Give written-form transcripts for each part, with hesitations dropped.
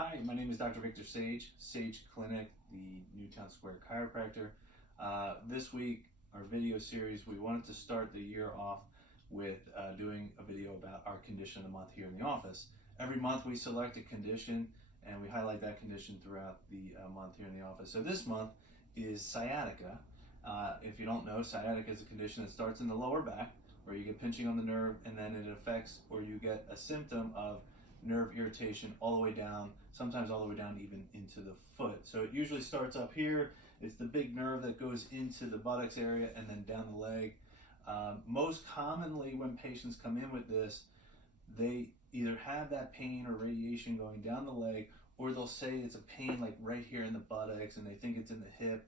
Hi, my name is Dr. Victor Sage, Sage Clinic, the Newtown Square Chiropractor. This week, our video series, we wanted to start the year off with doing a video about our condition of the month here in the office. Every month we select a condition and we highlight that condition throughout the month here in the office. So this month is sciatica. If you don't know, sciatica is a condition that starts in the lower back where you get pinching on the nerve, and then it affects, or you get a symptom of nerve irritation all the way down, sometimes all the way down even into the foot. So it usually starts up here. It's the big nerve that goes into the buttocks area and then down the leg. Most commonly when patients come in with this, they either have that pain or radiation going down the leg, or they'll say it's a pain like right here in the buttocks and they think it's in the hip.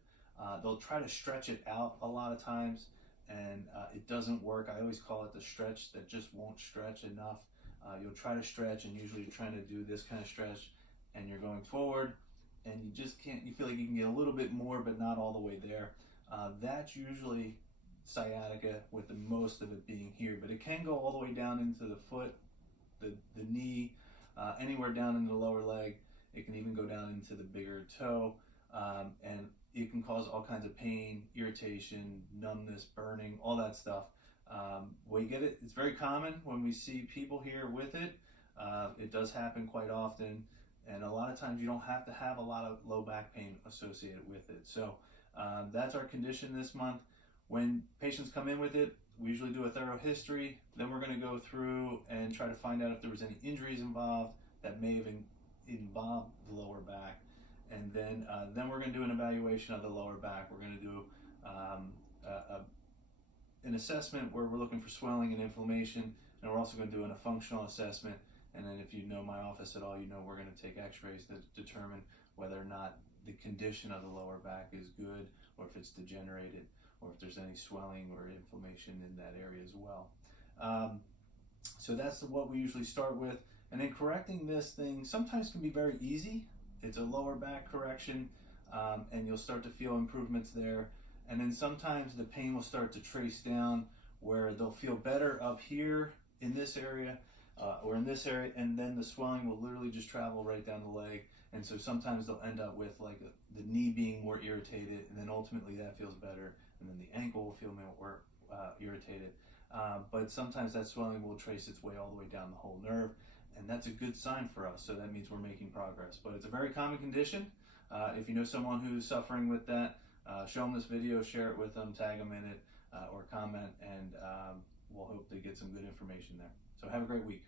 They'll try to stretch it out a lot of times, and it doesn't work. I always call it the stretch that just won't stretch enough. You'll try to stretch, and usually you're trying to do this kind of stretch and you're going forward and you just can't, you feel like you can get a little bit more but not all the way there. That's usually sciatica, with the most of it being here, but it can go all the way down into the foot, the knee, anywhere down in the lower leg. It can even go down into the bigger toe, and it can cause all kinds of pain, irritation, numbness, burning, all that stuff. We get it, it's very common when we see people here with it. It does happen quite often, and a lot of times you don't have to have a lot of low back pain associated with it. So that's our condition this month. When patients come in with it, we usually do a thorough history. Then we're going to go through and try to find out if there was any injuries involved that may have involved the lower back. And then we're going to do an evaluation of the lower back. We're going to do an assessment where we're looking for swelling and inflammation, and we're also going to do a functional assessment. And then if you know my office at all, you know we're going to take x-rays to determine whether or not the condition of the lower back is good, or if it's degenerated, or if there's any swelling or inflammation in that area as well. So that's what we usually start with. And then correcting this thing sometimes can be very easy. It's a lower back correction, and you'll start to feel improvements there. And then sometimes the pain will start to trace down, where they'll feel better up here in this area or in this area, and then the swelling will literally just travel right down the leg. And so sometimes they'll end up with like the knee being more irritated, and then ultimately that feels better, and then the ankle will feel more irritated. But sometimes that swelling will trace its way all the way down the whole nerve, and that's a good sign for us. So that means we're making progress. But it's a very common condition. If you know someone who's suffering with that, show them this video, share it with them, tag them in it, or comment, and we'll hope to get some good information there. So have a great week.